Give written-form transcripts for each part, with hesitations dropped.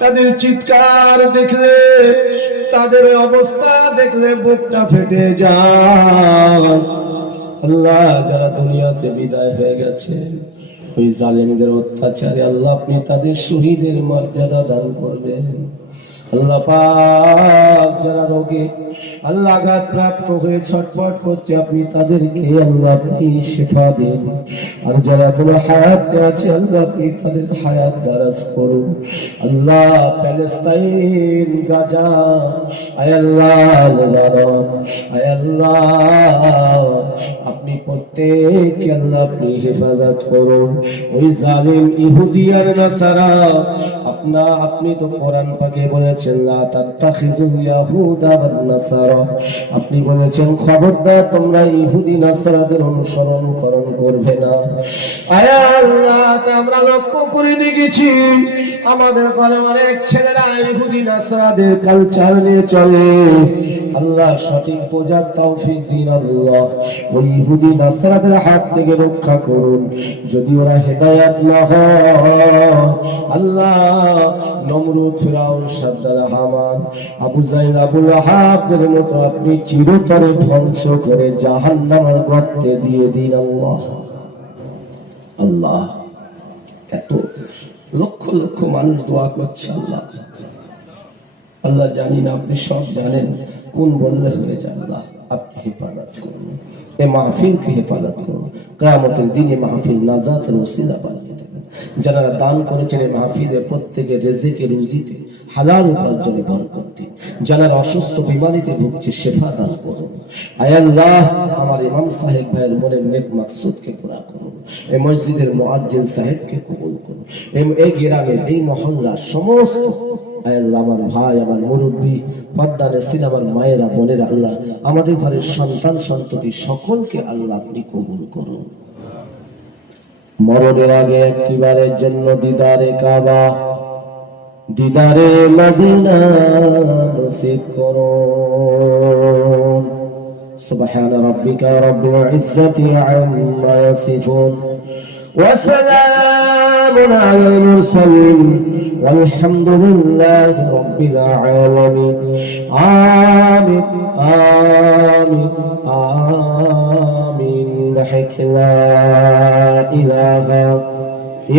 তাদের চিৎকার দেখলে, তাদের অবস্থা দেখলে বুকটা ফেটে যায়। আল্লাহ, যারা দুনিয়াতে বিদায় হয়ে গেছে ওই জালেমদের অত্যাচারে, আল্লাহ আপনি তাদের শহীদের মর্যাদা দান করবেন। আল্লাহ পাক, যারা রোগে আল্লাহ আঘাত প্রাপ্ত হয়ে ছটফট করছে, আপনি তাদেরকে আল্লাহ আপনি শিফা দিন। আর যারা কোনো হায়াতে আছে, আল্লাহ আপনি তাদের হায়াত দারাজ করুন। আল্লাহ, প্যালেস্তাইন, গাজা, আয় আল্লাহ, লেবানন, আয় আল্লাহ আপনি প্রত্যেককে আল্লাহ আপনি হেফাজত করুন। ওই জালিম ইহুদি আর নাসারা, আপনি তো কোরআন পাকে বলেছেন লা তাত্তাখিযুল ইয়াহুদা ওয়ান নাসারা, আপনি বলেছেন খবরদার তোমরা ইহুদি নাসারাদের অনুসরণ করবে না। আয় আল্লাহ, আমরা লক্ষ্য করে দেখেছি আমাদের ঘরে অনেক ছেলেরা ইহুদি নাসারাদের কালচার নিয়ে চলে। আল্লাহ, সঠিক বোঝার তৌফিক দিন। আল্লাহ, ওই ইহুদি নাসারাদের হাত থেকে রক্ষা করুন। যদি ওরা হেদায়াত না হয়, আল্লাহ নমরুদ, ফিরাউন, সাদ্দাত, হামান, আবু জাহেল, আবু লাহাবদের মতো আপনি চিরতরে ধ্বংস করে জাহান্নামের গর্তে দিয়ে দিন। আল্লাহ, আল্লাহ, এত লক্ষ লক্ষ মানুষ দোয়া করছে। আল্লাহ, আল্লাহ জানি না, আপনি সব জানেন, কোন বললে হয়ে যায়। আল্লাহ, আপনি হেফাজত করুন, এ মাহফিলকে হেফাজত করুন। কিয়ামতের দিনে মাহফিল নাজাতের ওসিলা বানিয়ে দেবেন। যারা দান করেছেন এই মাহফিলে প্রত্যেকের রিজিকে, রুজিতে হালাল উপার্জনে বরকত দিন। যারা অসুস্থ বিমারিতে ভুগছে শেফা দান করুন। আয় আল্লাহ, আমার ইমাম সাহেব ভাইয়ের মনের নেক মাকসুদকে পুরা করুন। এই মসজিদের মুয়াজ্জিন সাহেবকে কবুল করুন। এই গ্রামের, এই মহল্লার সমস্ত আল্লাহ, আমার ভাই, আমার মুরব্বী, পর্দানে সিনেমার মায়েরা, বোনেরা, আল্লাহ আমাদের ঘরের সন্তান সন্ততি সকলকে আল্লাহ আপনি কবুল করুন। মরণের আগে একটিবারের জন্য দিদারে কাবা, দিদারে মদিনা নসিব করুন। সুবহান রাব্বিকা রাব্বিল ইজ্জাতি আম্মা ইয়াসিফুন ওয়া সালামুন আলাল মুরসালিন والحمد لله رب العالمين آمين آمين آمين بحق لا إله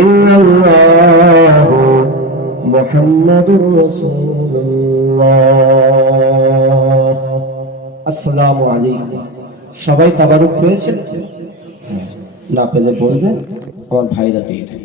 إلا الله محمد رسول الله السلام عليكم সবাই তাবারুক পেয়েছেন? না পেলে বলবেন, আমার ভাইরা দিয়ে দেন।